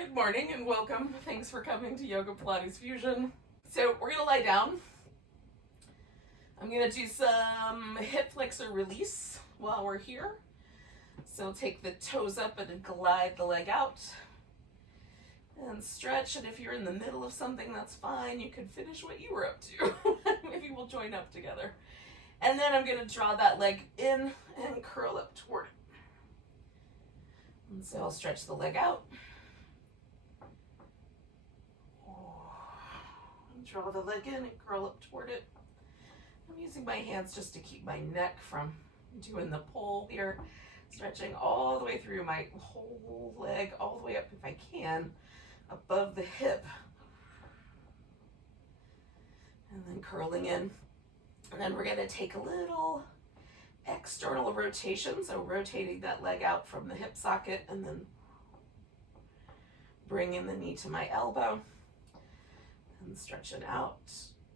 Good morning and welcome. Thanks for coming to Yoga Pilates Fusion. So we're gonna lie down. I'm gonna do some hip flexor release while we're here. So take the toes up and glide the leg out and stretch. And if you're in the middle of something, that's fine. You could finish what you were up to. Maybe we'll join up together. And then I'm gonna draw that leg in and curl up toward it. And so I'll stretch the leg out. Draw the leg in and curl up toward it. I'm using my hands just to keep my neck from doing the pull here. Stretching all the way through my whole leg, all the way up if I can, above the hip. And then curling in. And then we're gonna take a little external rotation. So rotating that leg out from the hip socket and then bringing the knee to my elbow. And stretch it out,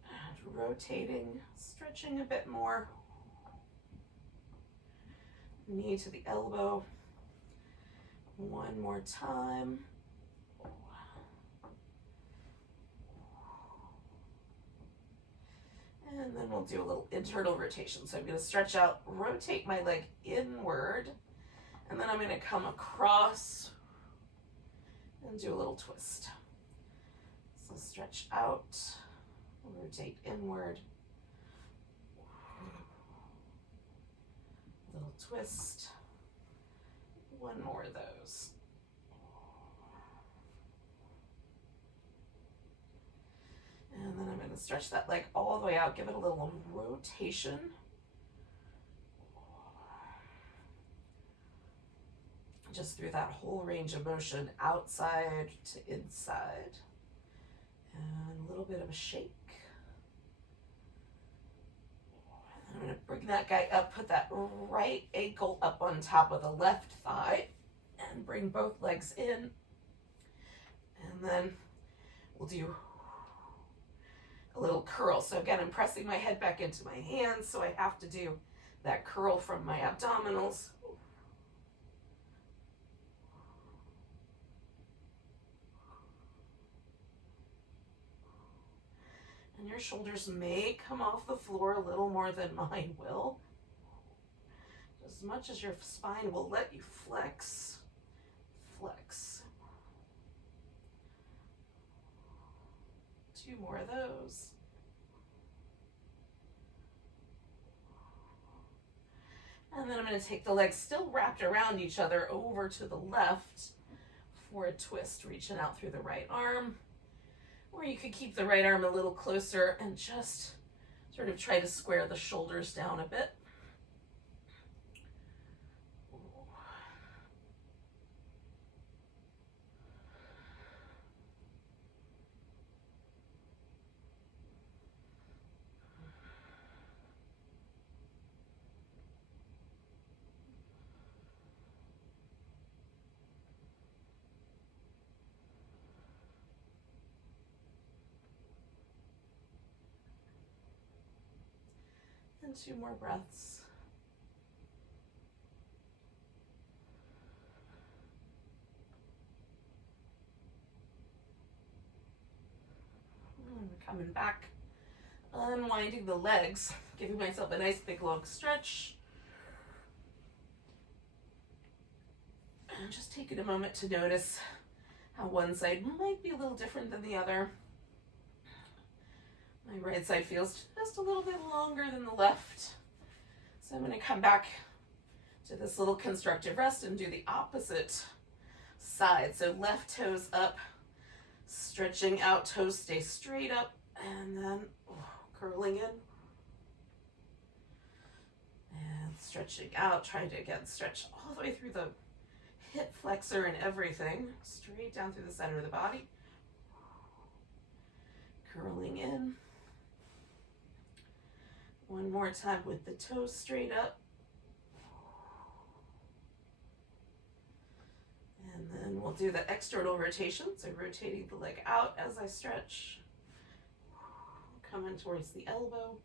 and rotating, stretching a bit more. Knee to the elbow. One more time. And then we'll do a little internal rotation. So I'm going to stretch out, rotate my leg inward, and then I'm going to come across and do a little twist. So stretch out, rotate inward, little twist, one more of those. And then I'm going to stretch that leg all the way out, give it a little rotation. Just through that whole range of motion, outside to inside. And a little bit of a shake. And I'm going to bring that guy up, put that right ankle up on top of the left thigh, and bring both legs in. And then we'll do a little curl. So again, I'm pressing my head back into my hands, so I have to do that curl from my abdominals. And your shoulders may come off the floor a little more than mine will. As much as your spine will let you flex, flex. Two more of those. And then I'm going to take the legs still wrapped around each other over to the left for a twist, reaching out through the right arm. Or you could keep the right arm a little closer and just sort of try to square the shoulders down a bit. And two more breaths. And we're coming back, unwinding the legs, giving myself a nice big long stretch. And just taking a moment to notice how one side might be a little different than the other. My right side feels just a little bit longer than the left. So I'm going to come back to this little constructive rest and do the opposite side. So left toes up, stretching out, toes stay straight up, and then curling in. And stretching out, trying to again stretch all the way through the hip flexor and everything, straight down through the center of the body. Curling in. One more time with the toes straight up. And then we'll do the external rotation. So rotating the leg out as I stretch. Coming towards the elbow.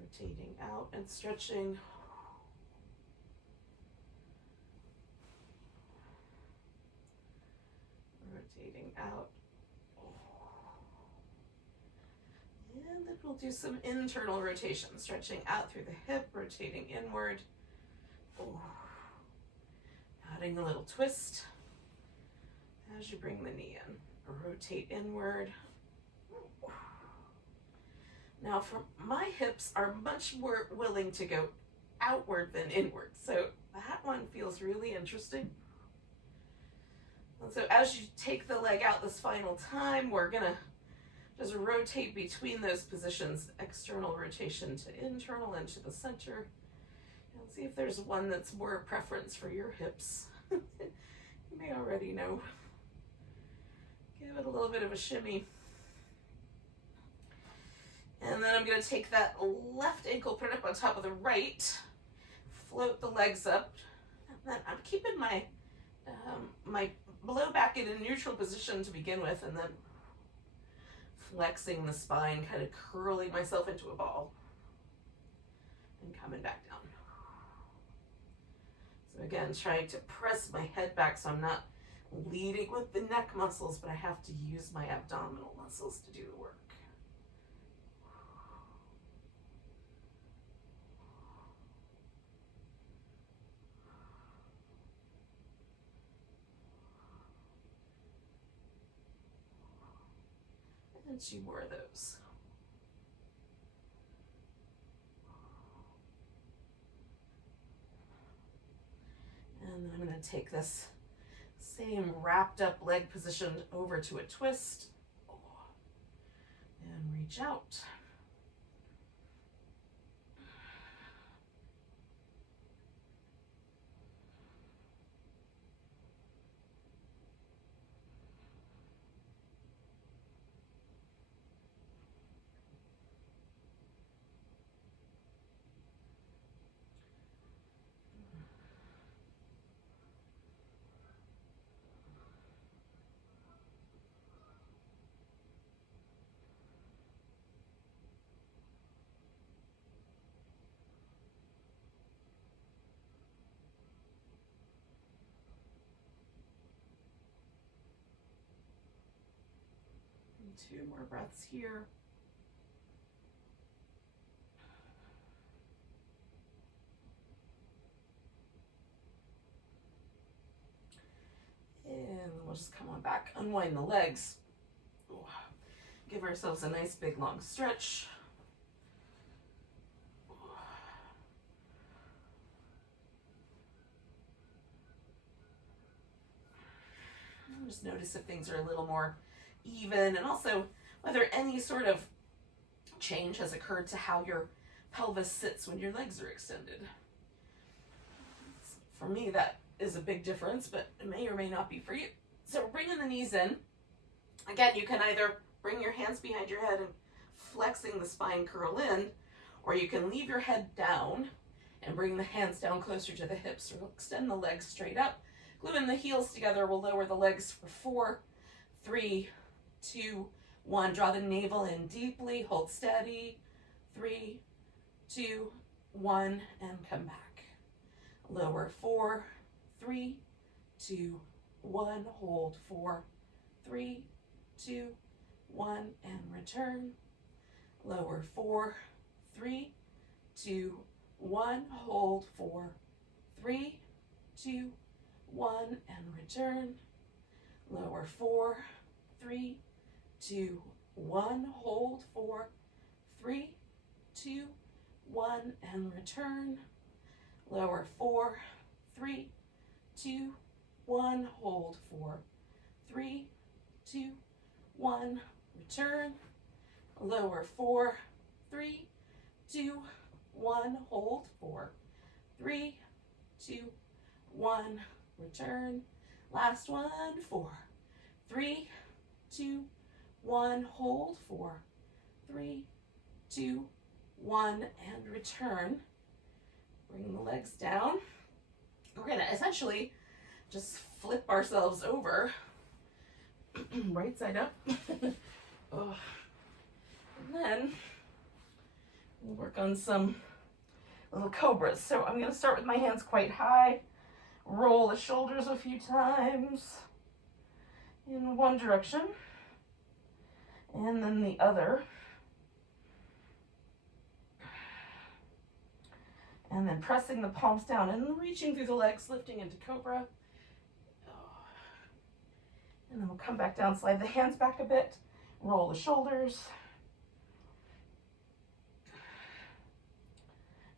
Rotating out and stretching. rotating out. And then we'll do some internal rotation, stretching out through the hip, rotating inward. Adding a little twist as you bring the knee in. Rotate inward. Now, my hips are much more willing to go outward than inward, so that one feels really interesting. And so as you take the leg out this final time, we're gonna just rotate between those positions, external rotation to internal and to the center. And see if there's one that's more a preference for your hips. You may already know. Give it a little bit of a shimmy. And then I'm going to take that left ankle, put it up on top of the right, float the legs up, and then I'm keeping my my low back in a neutral position to begin with, and then flexing the spine, kind of curling myself into a ball, and coming back down. So again, trying to press my head back so I'm not leading with the neck muscles, but I have to use my abdominal muscles to do the work. And 2 more of those. And then I'm going to take this same wrapped up leg position over to a twist and reach out. And 2 more breaths here. And then we'll just come on back, unwind the legs. Give ourselves a nice big long stretch. And just notice if things are a little more even, and also whether any sort of change has occurred to how your pelvis sits when your legs are extended. For me, that is a big difference, but it may or may not be for you. So bringing the knees in. Again, you can either bring your hands behind your head and flexing the spine curl in, or you can leave your head down and bring the hands down closer to the hips, or extend the legs straight up. Gluing the heels together will lower the legs for 4, 3, 2, 1. Draw the navel in deeply, hold steady. 3, 2, 1, and come back. Lower 4, 3, 2, 1. Hold 4, 3, 2, 1, and return. Lower 4, 3, 2, 1. Hold 4, 3, 2, 1, and return. Lower 4, 3, 2, 1. Hold 4, 3, 2, 1, and return. Lower 4, 3, 2, 1. Hold 4, 3, 2, 1. Return. Lower 4, 3, 2, 1. Hold 4, 3, 2, 1. Return. Last one. 4, 3, 2, 1. Hold 4, 3, 2, 1, and return. Bring the legs down. We're going to essentially just flip ourselves over, right side up. Oh. And then we'll work on some little cobras. So I'm going to start with my hands quite high, roll the shoulders a few times, in one direction and then the other. And then pressing the palms down and reaching through the legs, lifting into Cobra. And then we'll come back down, slide the hands back a bit, roll the shoulders.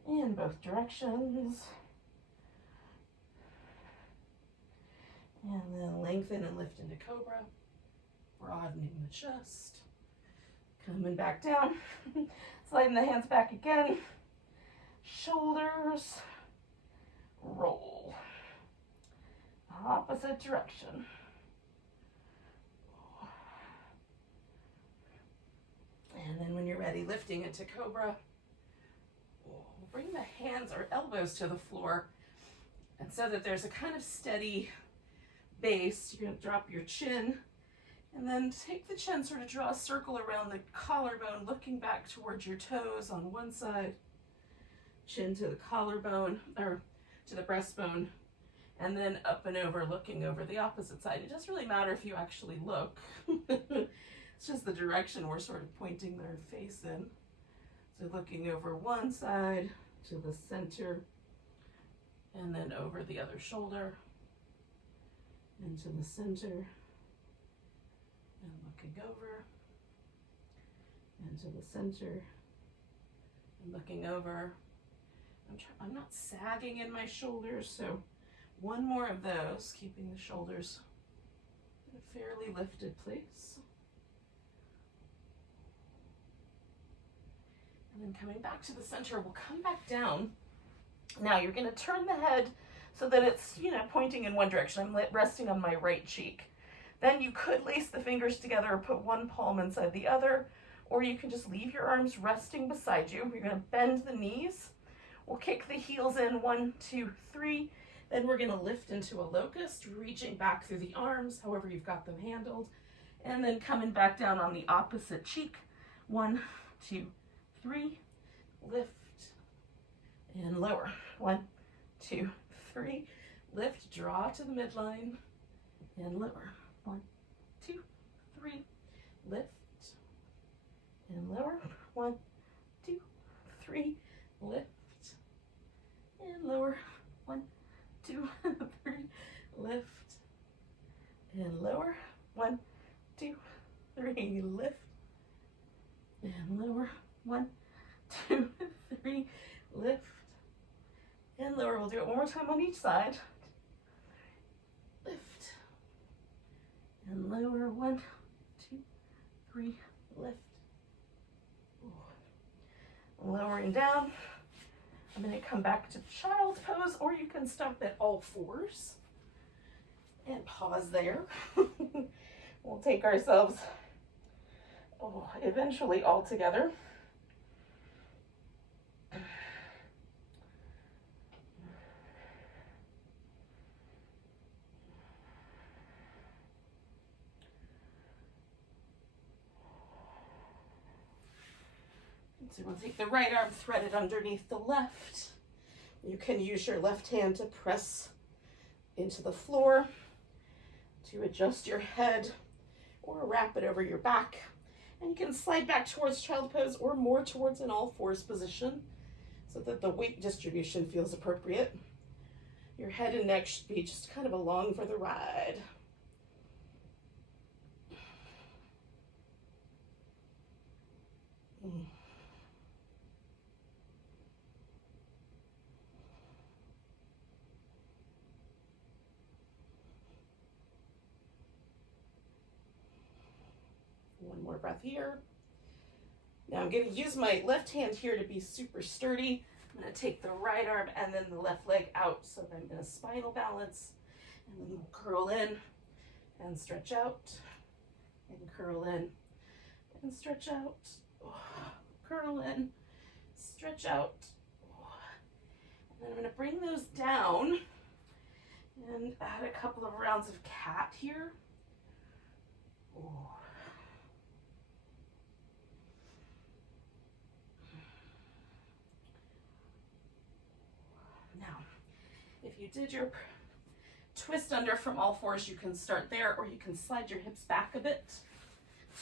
In both directions. And then lengthen and lift into Cobra, broadening the chest. Coming back down, sliding the hands back again. Shoulders, roll. Opposite direction. And then when you're ready, lifting into Cobra. Bring the hands or elbows to the floor. And so that there's a kind of steady base, you're going to drop your chin. And then take the chin, sort of draw a circle around the collarbone, looking back towards your toes on one side. Chin to the collarbone, or to the breastbone, and then up and over, looking over the opposite side. It doesn't really matter if you actually look. It's just the direction we're sort of pointing their face in. So looking over one side to the center, and then over the other shoulder, into the center, and looking over, into the center, and looking over. I'm not sagging in my shoulders, so one more of those, keeping the shoulders in a fairly lifted place. And then coming back to the center, we'll come back down. Now you're going to turn the head so that it's, pointing in one direction. I'm resting on my right cheek. Then you could lace the fingers together or put one palm inside the other, or you can just leave your arms resting beside you. You're going to bend the knees. We'll kick the heels in, 1, 2, 3. Then we're going to lift into a locust, reaching back through the arms, however you've got them handled. And then coming back down on the opposite cheek. 1, 2, 3. Lift and lower. 1, 2, 3. Lift, draw to the midline and lower. 1, 2, 3. Lift and lower. 1, 2, 3. Lift and lower. 1, 2, 3. Lift and lower. 1, 2, 3. Lift and lower. 1, 2, 3. Lift and lower. We'll do it one more time on each side. Lift and lower. 1, 2, 3. Lift. Lowering down. I'm going to come back to child pose, or you can stop at all fours and pause there. We'll take ourselves eventually all together. So we'll take the right arm threaded underneath the left. You can use your left hand to press into the floor to adjust your head or wrap it over your back. And you can slide back towards child pose or more towards an all fours position so that the weight distribution feels appropriate. Your head and neck should be just kind of along for the ride. One more breath here. Now I'm going to use my left hand here to be super sturdy. I'm going to take the right arm and then the left leg out so that I'm in a spinal balance. And then we'll curl in and stretch out. And curl in and stretch out. Curl in, stretch out. And then I'm going to bring those down and add a couple of rounds of cat here. Now, if you did your twist under from all fours, you can start there, or you can slide your hips back a bit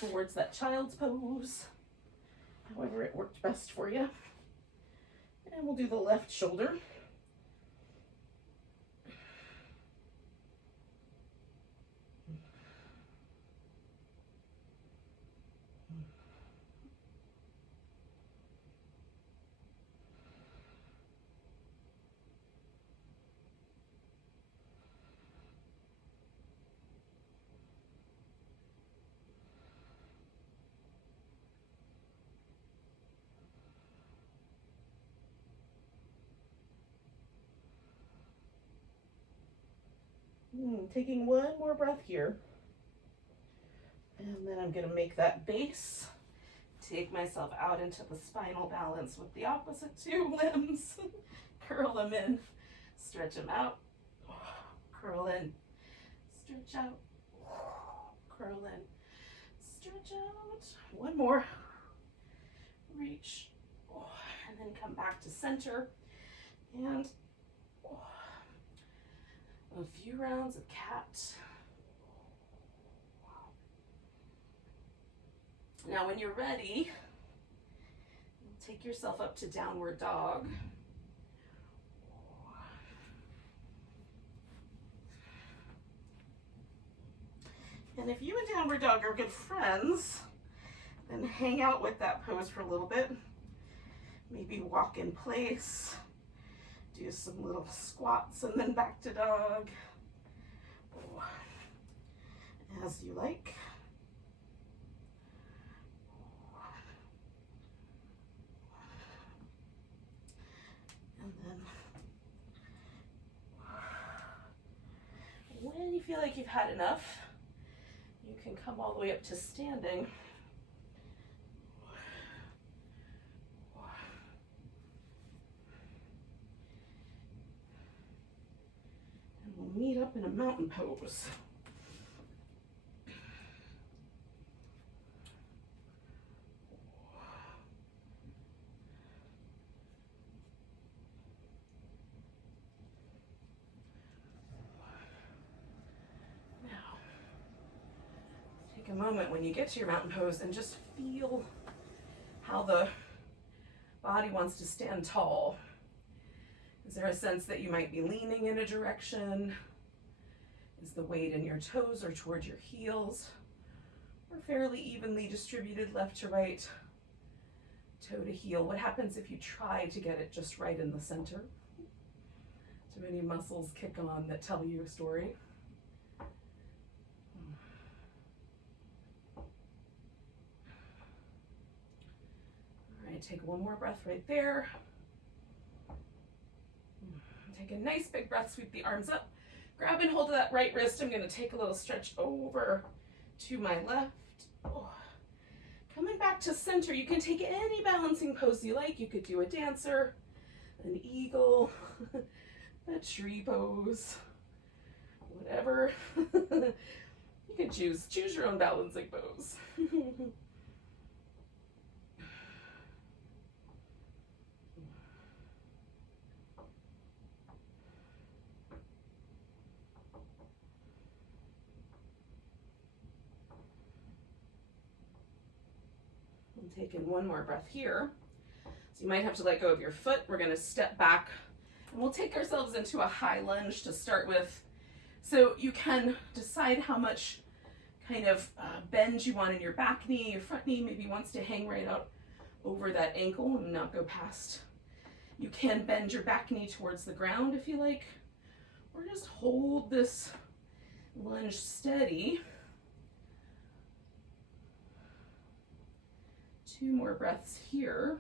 towards that child's pose, however it worked best for you. And we'll do the left shoulder. Taking one more breath here. And then I'm going to make that base. Take myself out into the spinal balance with the opposite two limbs. Curl them in, stretch them out, curl in, stretch out, curl in, stretch out. One more. Reach, and then come back to center. And a few rounds of cat. Now when you're ready, take yourself up to downward dog. And if you and downward dog are good friends, then hang out with that pose for a little bit. Maybe walk in place. Do some little squats and then back to dog, as you like. And then when you feel like you've had enough, you can come all the way up to standing. Meet up in a mountain pose. Now, take a moment when you get to your mountain pose and just feel how the body wants to stand tall. Is there a sense that you might be leaning in a direction? Is the weight in your toes or toward your heels? Or fairly evenly distributed left to right, toe to heel? What happens if you try to get it just right in the center? Too many muscles kick on that tell you a story. All right, take one more breath right there. Take a nice big breath, sweep the arms up. Grab and hold that right wrist. I'm going to take a little stretch over to my left. Coming back to center, you can take any balancing pose you like. You could do a dancer, an eagle, a tree pose, whatever. You can choose your own balancing pose. Taking one more breath here. So you might have to let go of your foot. We're going to step back and we'll take ourselves into a high lunge to start with. So you can decide how much kind of bend you want in your back knee. Your front knee maybe wants to hang right out over that ankle and not go past. You can bend your back knee towards the ground if you like, or just hold this lunge steady. 2 more breaths here.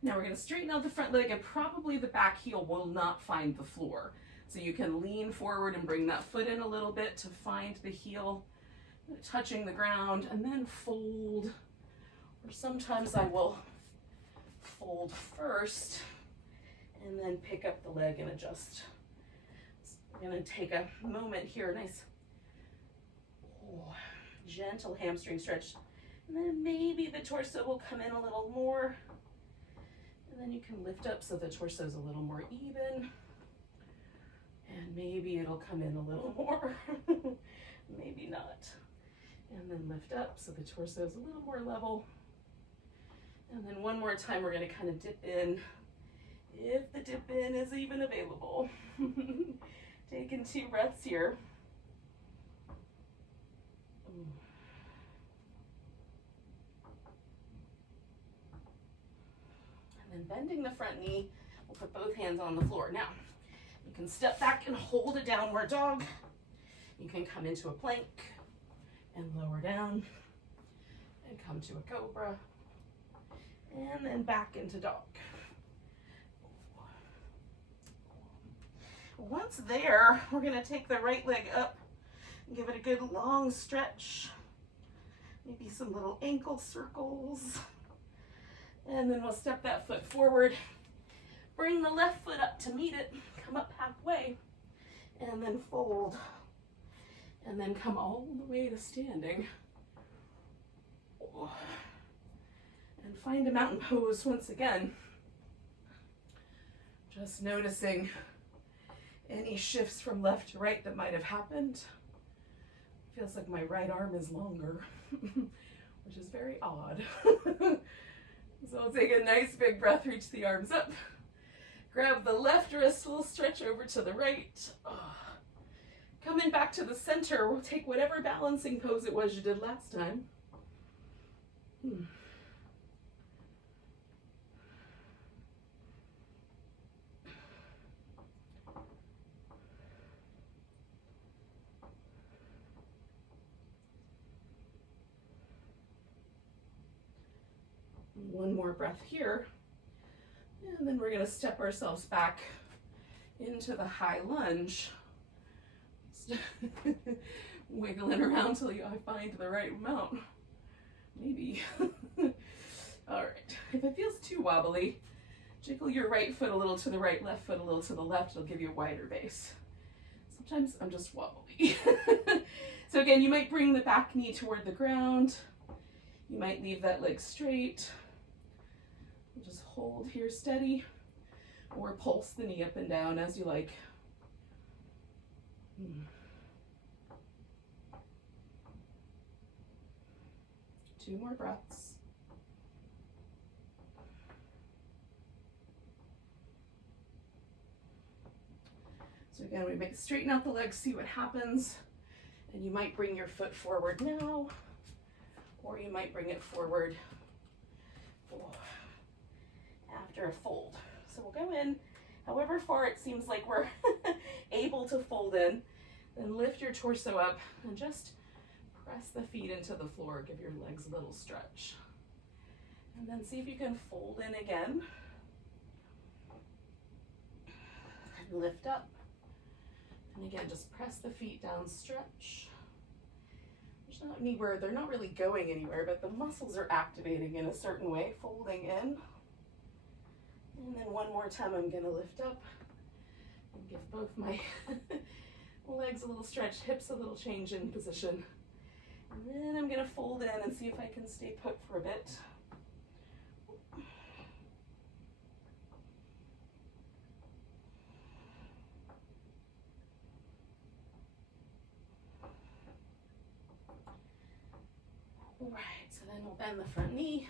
Now we're going to straighten out the front leg, and probably the back heel will not find the floor. So you can lean forward and bring that foot in a little bit to find the heel touching the ground, and then fold. Or sometimes I will fold first and then pick up the leg and adjust. We're going to take a moment here, nice gentle hamstring stretch. And then maybe the torso will come in a little more. And then you can lift up so the torso is a little more even. And maybe it'll come in a little more. Maybe not. And then lift up so the torso is a little more level. And then one more time, we're going to kind of dip in, if the dip in is even available. Taking 2 breaths here. And then bending the front knee, we'll put both hands on the floor. Now, you can step back and hold a downward dog. You can come into a plank and lower down and come to a cobra and then back into dog. Once there, we're going to take the right leg up and give it a good long stretch. Maybe some little ankle circles. And then we'll step that foot forward. Bring the left foot up to meet it. Come up halfway. And then fold. And then come all the way to standing. And find a mountain pose once again. Just noticing any shifts from left to right that might have happened. Feels like my right arm is longer, which is very odd. So I'll take a nice big breath, reach the arms up. Grab the left wrist, we'll stretch over to the right. Coming back to the center, we'll take whatever balancing pose it was you did last time. One more breath here. And then we're going to step ourselves back into the high lunge. Wiggling around till I find the right amount. Maybe. All right. If it feels too wobbly, jiggle your right foot a little to the right, left foot a little to the left. It'll give you a wider base. Sometimes I'm just wobbly. So again, you might bring the back knee toward the ground. You might leave that leg straight. Just hold here steady, or pulse the knee up and down as you like. 2 more breaths. So again, we might straighten out the legs, see what happens, and you might bring your foot forward now, or you might bring it forward after a fold. So we'll go in however far it seems like we're able to fold in. Then lift your torso up and just press the feet into the floor. Give your legs a little stretch. And then see if you can fold in again. And lift up. And again, just press the feet down, stretch. There's not anywhere, they're not really going anywhere, but the muscles are activating in a certain way, folding in. And then one more time, I'm gonna lift up and give both my legs a little stretch, hips a little change in position. And then I'm gonna fold in and see if I can stay put for a bit. All right, so then we'll bend the front knee,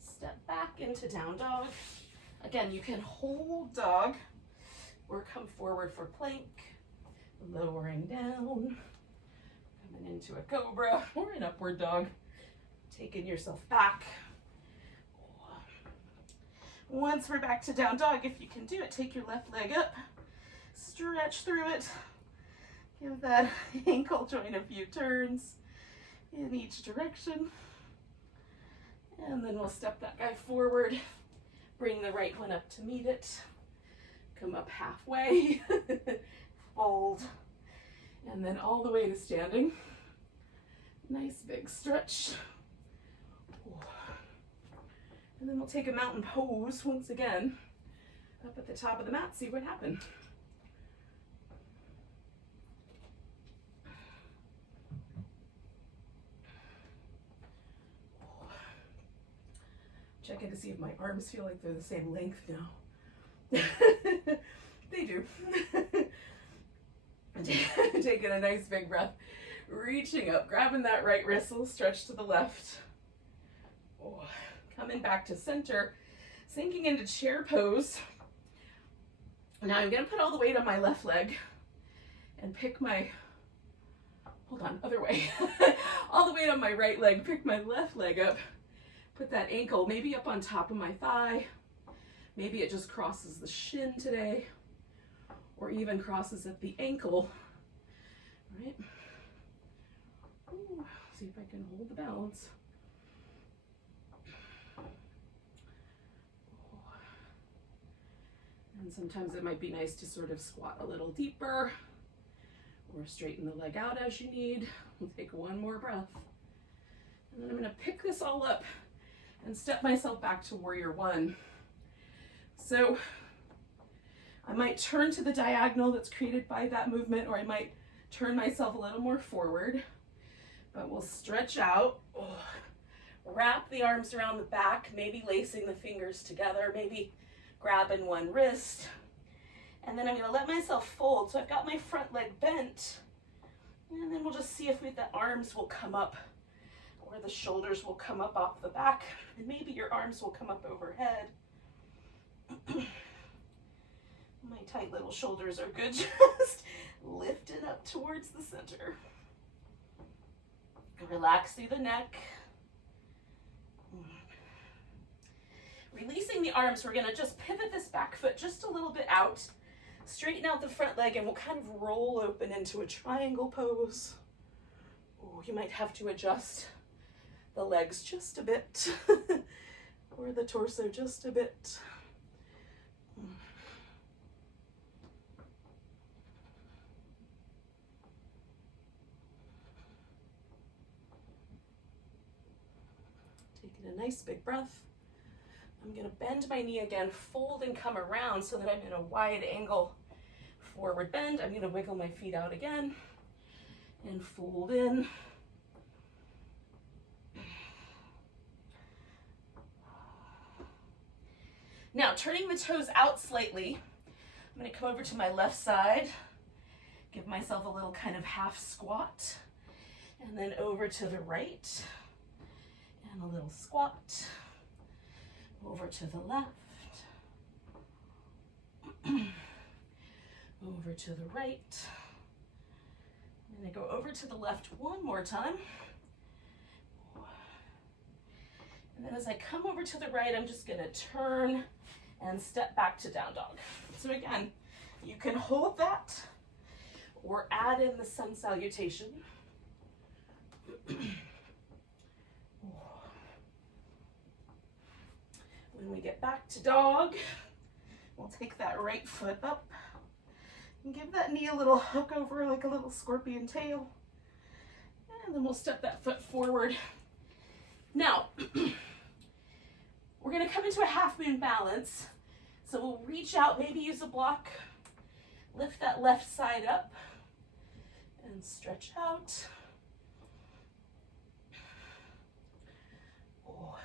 step back into down dog. Again, you can hold dog or come forward for plank, lowering down, coming into a cobra or an upward dog, taking yourself back. Once we're back to down dog, if you can do it, take your left leg up, stretch through it, give that ankle joint a few turns in each direction, and then we'll step that guy forward. Bring the right one up to meet it. Come up halfway. Fold. And then all the way to standing. Nice big stretch. And then we'll take a mountain pose once again. Up at the top of the mat, see what happened. Checking to see if my arms feel like they're the same length now. They do. Taking a nice big breath, reaching up, grabbing that right wrist, a little stretch to the left. Oh, coming back to center, sinking into chair pose. Now I'm gonna put all the weight on my left leg and pick my, hold on, other way. All the weight on my right leg, pick my left leg up, put that ankle maybe up on top of my thigh. Maybe it just crosses the shin today, or even crosses at the ankle, right? Ooh, see if I can hold the balance. And sometimes it might be nice to sort of squat a little deeper, or straighten the leg out as you need. We'll take one more breath. And then I'm gonna pick this all up and step myself back to warrior one. So I might turn to the diagonal that's created by that movement, or I might turn myself a little more forward, but we'll stretch out, wrap the arms around the back, maybe lacing the fingers together, maybe grabbing one wrist, and then I'm gonna let myself fold. So I've got my front leg bent, and then we'll just see if the arms will come up, or the shoulders will come up off the back, and maybe your arms will come up overhead. My tight little shoulders are good, just lifted up towards the center. Relax through the neck. Releasing the arms, we're gonna just pivot this back foot just a little bit out, straighten out the front leg, and we'll kind of roll open into a triangle pose. Oh, you might have to adjust the legs just a bit, or the torso just a bit. Taking a nice big breath. I'm gonna bend my knee again, fold and come around so that I'm in a wide angle forward bend. I'm gonna wiggle my feet out again and fold in. Now, turning the toes out slightly, I'm gonna come over to my left side, give myself a little kind of half squat, and then over to the right, and a little squat, over to the left, over to the right. I'm gonna go over to the left one more time. And then as I come over to the right, I'm just gonna turn and step back to down dog. So again, you can hold that or add in the sun salutation. When we get back to dog, we'll take that right foot up and give that knee a little hook over like a little scorpion tail. And then we'll step that foot forward. Now, we're gonna come into a half moon balance. So we'll reach out, maybe use a block, lift that left side up and stretch out. Oh.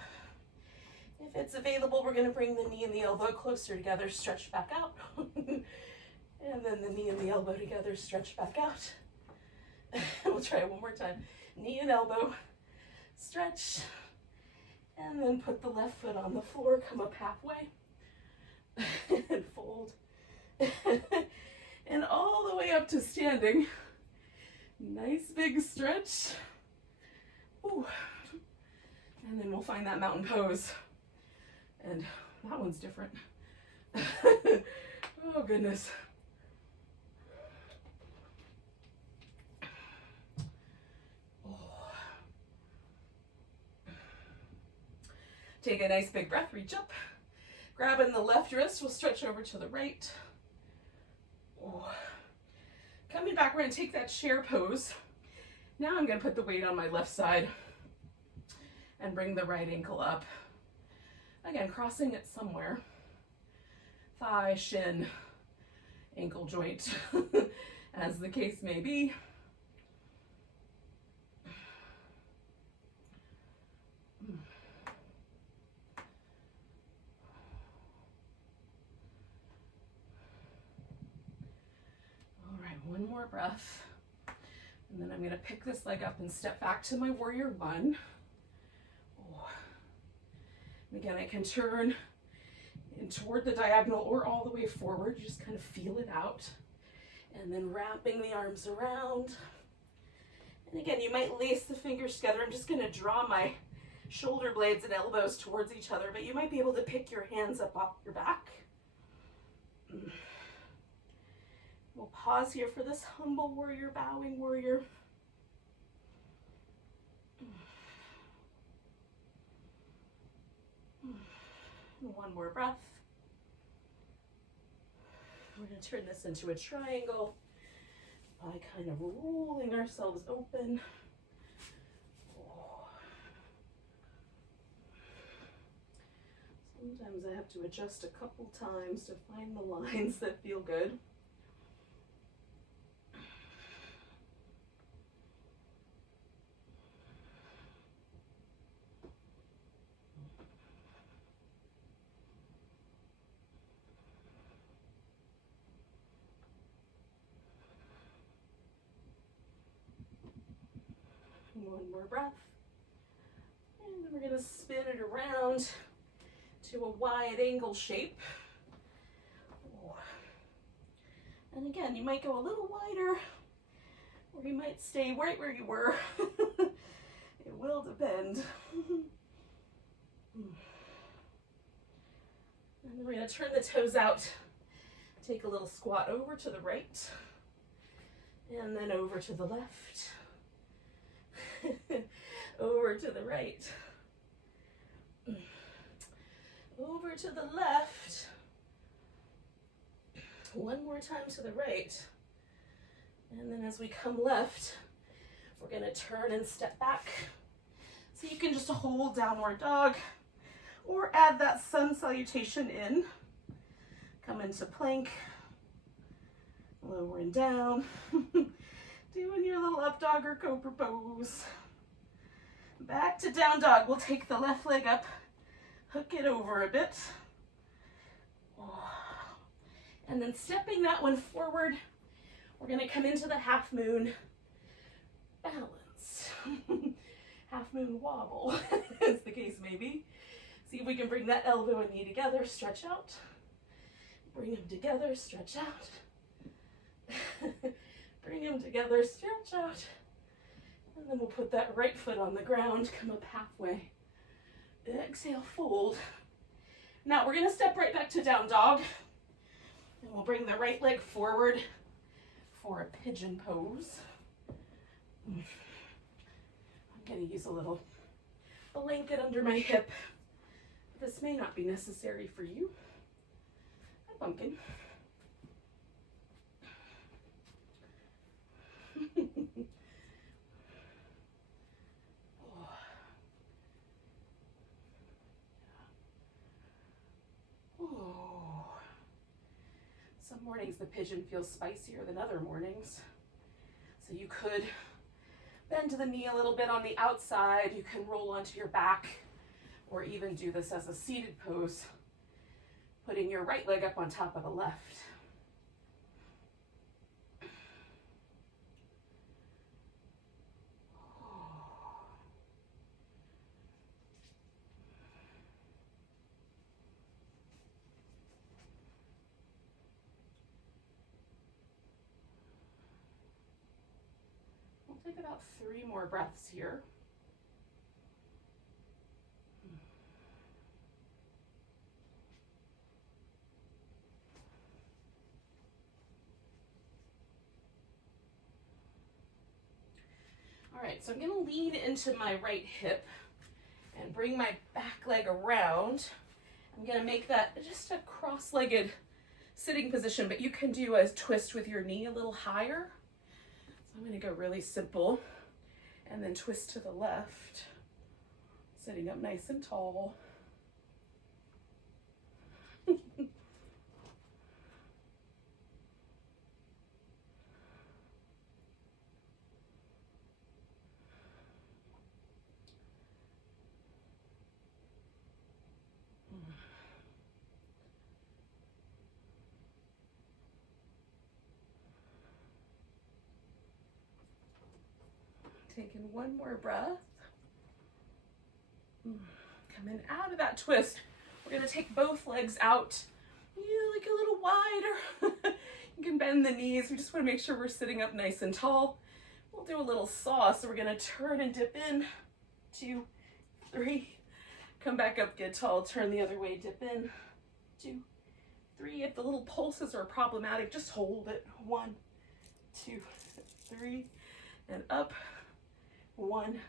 If it's available, we're gonna bring the knee and the elbow closer together, stretch back out. And then the knee and the elbow together, stretch back out. We'll try it one more time. Knee and elbow, stretch, and then put the left foot on the floor, come up halfway, and fold. And all the way up to standing. Nice big stretch. Ooh. And then we'll find that mountain pose. And that one's different. Oh goodness. Take a nice big breath, reach up. Grabbing the left wrist, we'll stretch over to the right. Oh. Coming back, we're gonna take that chair pose. Now I'm gonna put the weight on my left side and bring the right ankle up. Again, crossing it somewhere. Thigh, shin, ankle joint, as the case may be. more breath. And then I'm going to pick this leg up and step back to my warrior one. Oh. And again, I can turn in toward the diagonal or all the way forward. You just kind of feel it out. And then wrapping the arms around. And again, you might lace the fingers together. I'm just going to draw my shoulder blades and elbows towards each other, but you might be able to pick your hands up off your back. We'll pause here for this humble warrior, bowing warrior. One more breath. We're going to turn this into a triangle by kind of rolling ourselves open. Sometimes I have to adjust a couple times to find the lines that feel good. One more breath. And then we're going to spin it around to a wide angle shape. And again, you might go a little wider, or you might stay right where you were. It will depend. And then we're going to turn the toes out, take a little squat over to the right, and then over to the left. Over to the right, over to the left, one more time to the right, and then as we come left, we're going to turn and step back. So you can just hold downward dog or add that sun salutation in. Come into plank, lower and down. Doing your little up dog or Cobra pose. Back to down dog. We'll take the left leg up, hook it over a bit. And then stepping that one forward, we're going to come into the half moon balance. Half moon wobble, as the case may be. See if we can bring that elbow and knee together, stretch out. Bring them together, stretch out. Bring them together, stretch out. And then we'll put that right foot on the ground, come up halfway. Exhale, fold. Now we're gonna step right back to down dog. And we'll bring the right leg forward for a pigeon pose. I'm gonna use a little blanket under my hip. This may not be necessary for you. Hi, pumpkin. Some mornings the pigeon feels spicier than other mornings. So you could bend the knee a little bit on the outside. You can roll onto your back or even do this as a seated pose, putting your right leg up on top of the left. Take about 3 more breaths here. All right, so I'm going to lean into my right hip and bring my back leg around. I'm going to make that just a cross-legged sitting position, but you can do a twist with your knee a little higher. I'm going to go really simple and then twist to the left, sitting up nice and tall. Taking one more breath. Coming out of that twist, we're gonna take both legs out, like a little wider. You can bend the knees. We just wanna make sure we're sitting up nice and tall. We'll do a little saw, so we're gonna turn and dip in, 2, 3, come back up, get tall, turn the other way, dip in, 2, 3. If the little pulses are problematic, just hold it, 1, 2, 3, and up, 1,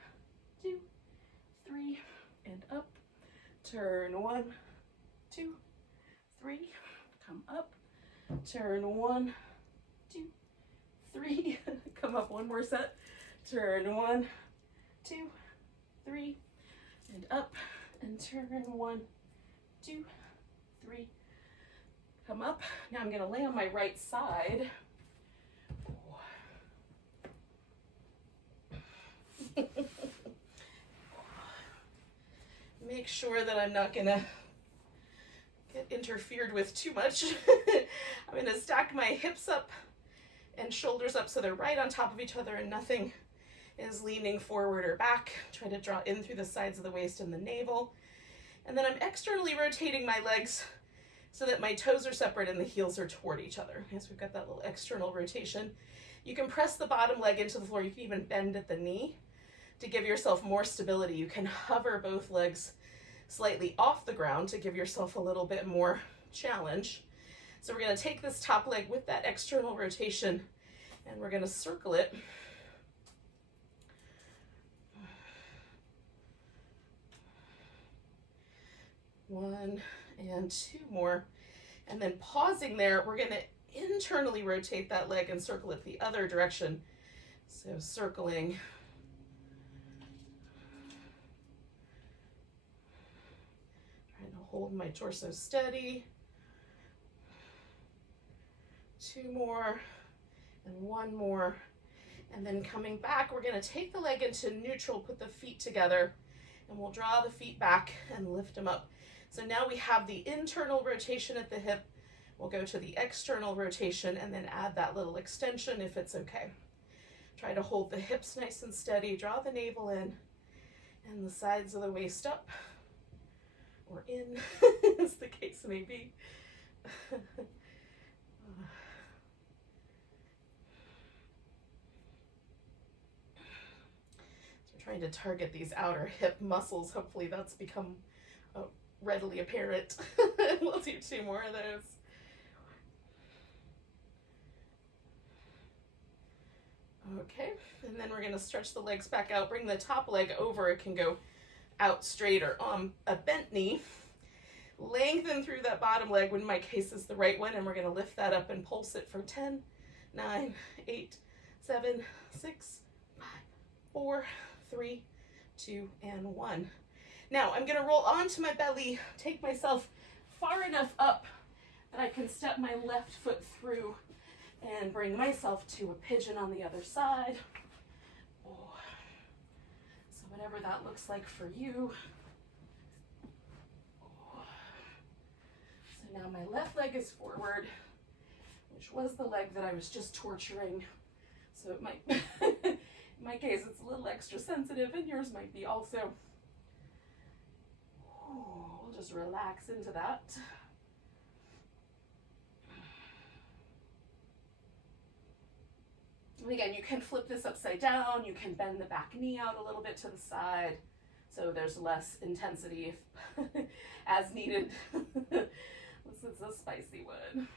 2, 3, and up, turn, 1, 2, 3, come up, turn, 1, 2, 3, come up, one more set, turn, 1, 2, 3, and up, and turn, 1, 2, 3, come up. Now I'm gonna lay on my right side. Make sure that I'm not gonna get interfered with too much. I'm gonna stack my hips up and shoulders up so they're right on top of each other and nothing is leaning forward or back. Try to draw in through the sides of the waist and the navel. And then I'm externally rotating my legs so that my toes are separate and the heels are toward each other. Yes, we've got that little external rotation. You can press the bottom leg into the floor. You can even bend at the knee to give yourself more stability. You can hover both legs slightly off the ground to give yourself a little bit more challenge. So we're gonna take this top leg with that external rotation and we're gonna circle it. One and 2 more. And then pausing there, we're gonna internally rotate that leg and circle it the other direction. So circling. Trying to hold my torso steady. 2 more and 1 more. And then coming back, we're gonna take the leg into neutral, put the feet together, and we'll draw the feet back and lift them up. So now we have the internal rotation at the hip. We'll go to the external rotation and then add that little extension if it's okay. Try to hold the hips nice and steady, draw the navel in and the sides of the waist up or in, as the case may be. So we're trying to target these outer hip muscles. Hopefully that's become readily apparent. We'll do 2 more of those. Okay, and then we're gonna stretch the legs back out, bring the top leg over. It can go out straight or on a bent knee. Lengthen through that bottom leg, in my case is the right one, and we're gonna lift that up and pulse it for 10, 9, 8, 7, 6, 5, 4, 3, 2, and 1. Now I'm gonna roll onto my belly, take myself far enough up that I can step my left foot through and bring myself to a pigeon on the other side. Oh. So whatever that looks like for you. Oh. So now my left leg is forward, which was the leg that I was just torturing. So it might, in my case, it's a little extra sensitive, and yours might be also. We'll just relax into that. And again, you can flip this upside down. You can bend the back knee out a little bit to the side so there's less intensity if, as needed. This is a spicy one.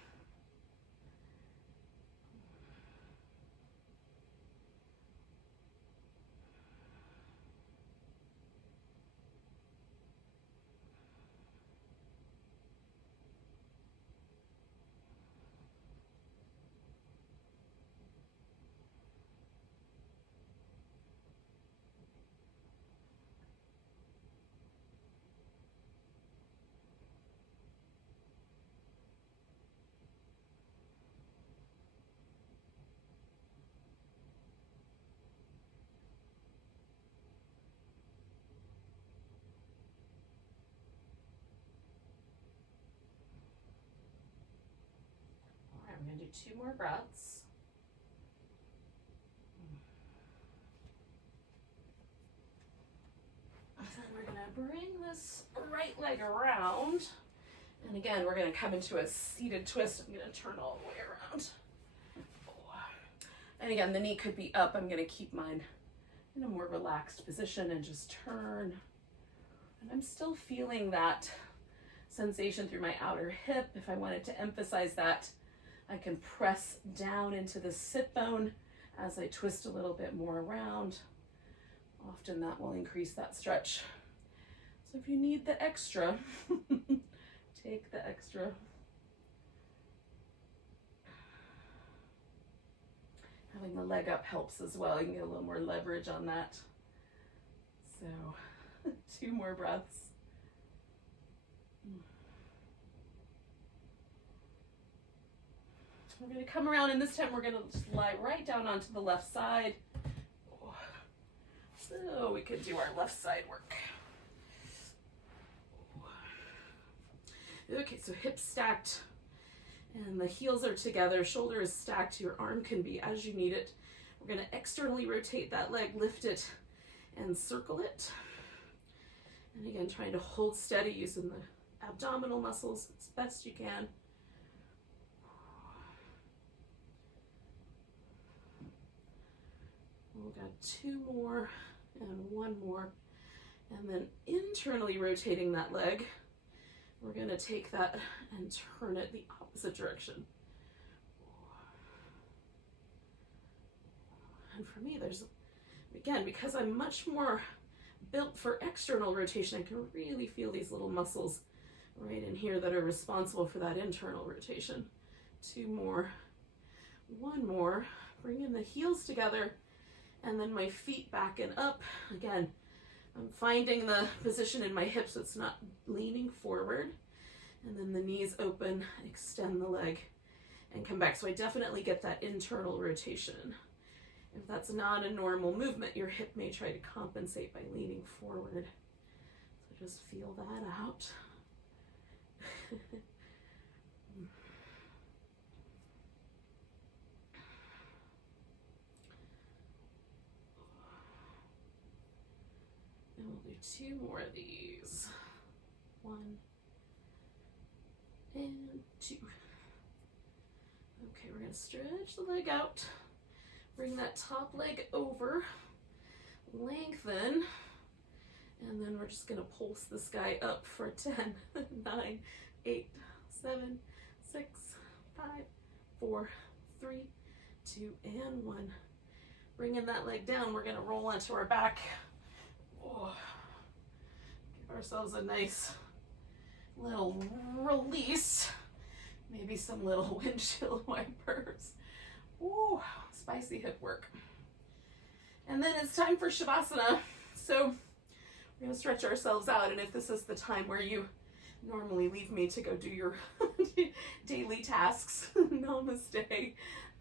I'm going to do 2 more breaths. bring this right leg around. And again, we're gonna come into a seated twist. I'm gonna turn all the way around. And again, the knee could be up. I'm gonna keep mine in a more relaxed position and just turn. And I'm still feeling that sensation through my outer hip. If I wanted to emphasize that, I can press down into the sit bone as I twist a little bit more around. Often that will increase that stretch. So if you need the extra, take the extra. Having the leg up helps as well. You can get a little more leverage on that. So 2 more breaths. We're going to come around, and this time we're going to just lie right down onto the left side. So we could do our left side work. Okay, so hips stacked and the heels are together, shoulder is stacked, your arm can be as you need it. We're going to externally rotate that leg, lift it and circle it. And again, trying to hold steady using the abdominal muscles as best you can. We've got 2 more and 1 more. And then internally rotating that leg, we're going to take that and turn it the opposite direction. And for me, there's, again, because I'm much more built for external rotation, I can really feel these little muscles right in here that are responsible for that internal rotation. 2 more, 1 more, bringing the heels together, and then my feet back and up. Again, I'm finding the position in my hips so it's not leaning forward. And then the knees open, extend the leg, and come back. So I definitely get that internal rotation. If that's not a normal movement, your hip may try to compensate by leaning forward. So just feel that out. And we'll do 2 more of these. 1 and 2. Okay, we're going to stretch the leg out. Bring that top leg over, lengthen, and then we're just going to pulse this guy up for 10, 9, 8, 7, 6, 5, 4, 3, 2, and 1. Bringing that leg down, we're going to roll onto our back. Oh, give ourselves a nice little release. Maybe some little windshield wipers. Ooh, spicy hip work. And then it's time for Savasana. So we're going to stretch ourselves out. And if this is the time where you normally leave me to go do your daily tasks, namaste.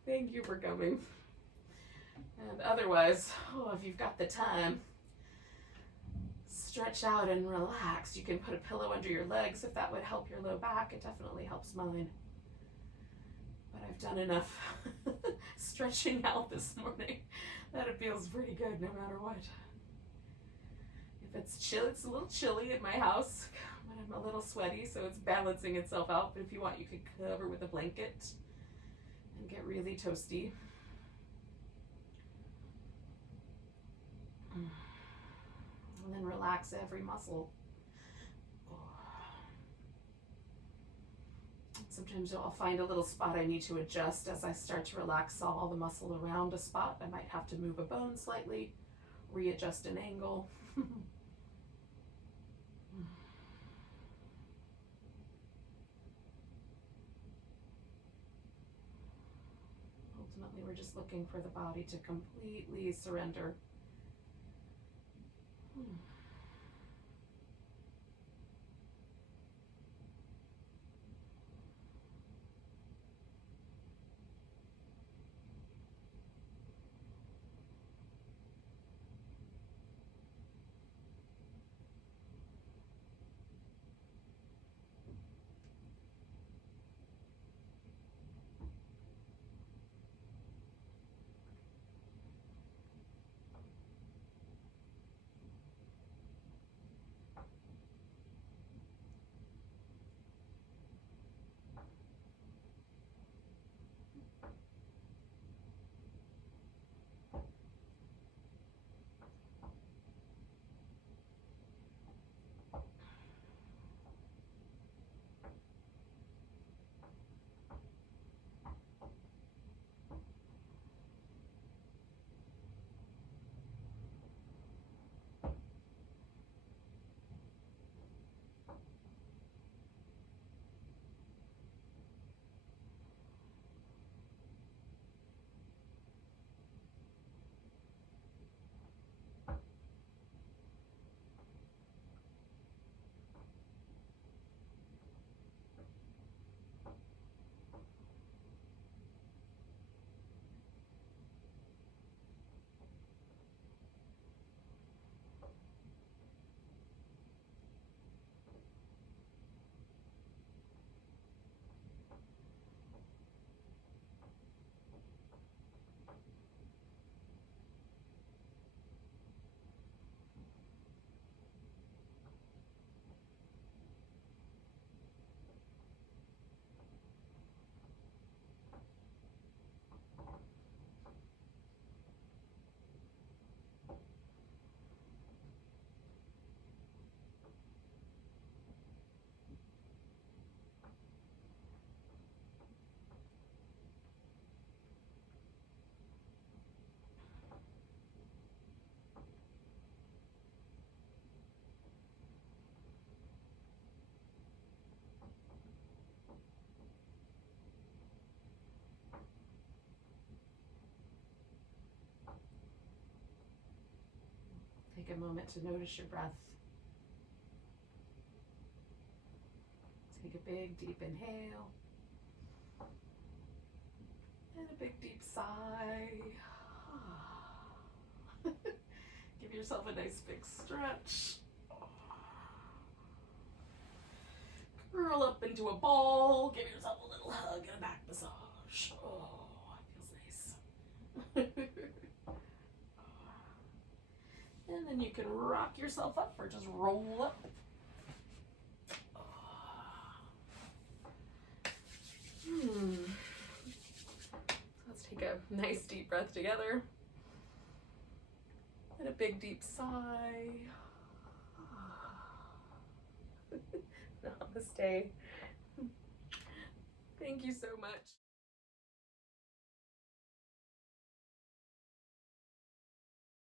Thank you for coming. And otherwise, if you've got the time, stretch out and relax. You can put a pillow under your legs if that would help your low back. It definitely helps mine. But I've done enough stretching out this morning that it feels pretty good no matter what. If it's chill, it's a little chilly in my house, but I'm a little sweaty, so it's balancing itself out. But if you want, you could cover with a blanket and get really toasty. And then relax every muscle. Sometimes I'll find a little spot I need to adjust as I start to relax all the muscle around a spot. I might have to move a bone slightly, readjust an angle. Ultimately, we're just looking for the body to completely surrender. a moment to notice your breath. Take a big, deep inhale. And a big, deep sigh. Give yourself a nice big stretch. Curl up into a ball. Give yourself a little hug and a back massage. Oh, it feels nice. And then you can rock yourself up or just roll up. Let's take a nice deep breath together. And a big deep sigh. Namaste. Thank you so much.